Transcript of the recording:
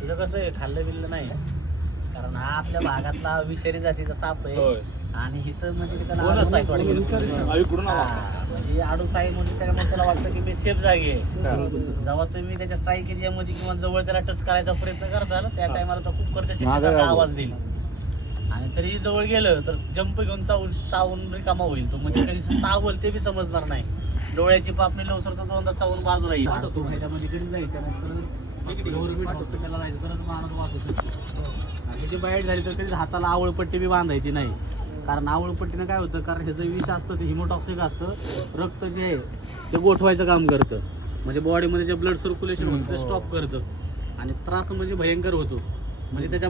तुझं कसं आहे, खाल्लं बिल्लं नाही कारण हा आपल्या भागातला विषारी जातीचा साप आहे आणि इथं म्हणजे त्याला आडूस आहे थोडं. म्हणजे आडूस आहे म्हणजे त्याच्यामुळे त्याला वाटतं की मी सेफ जागी आहे. जेव्हा तुम्ही त्याच्या स्ट्राईक एरियामध्ये किंवा जवळ त्याला टच करायचा प्रयत्न करताल त्या टायमाला तो खूप करता आवाज देईल आणि तरी जवळ गेलं तर जंप घेऊन चावून रिकामा होईल तो. म्हणजे कधी चावल ते बी समजणार नाही. डोळ्याची पापणी लवकर तो दोनदा चावून बाजूला येईल. ह्याच्यामध्ये कधी जायचं हॉस्पिटलला जायचं तरच माणूस वाचू शकतो. ह्याची बाईट झाली तर कधी हाताला आवळपट्टी बी बांधायची नाही कारण आवळपट्टीनं काय होतं, कारण ह्याचं विष असतं ते हिमोटॉक्सिक असतं. रक्त जे आहे ते गोठवायचं काम करतं म्हणजे बॉडीमध्ये जे ब्लड सर्क्युलेशन होतं ते स्टॉप करतं आणि त्रास म्हणजे भयंकर होतो. म्हणजे त्याच्या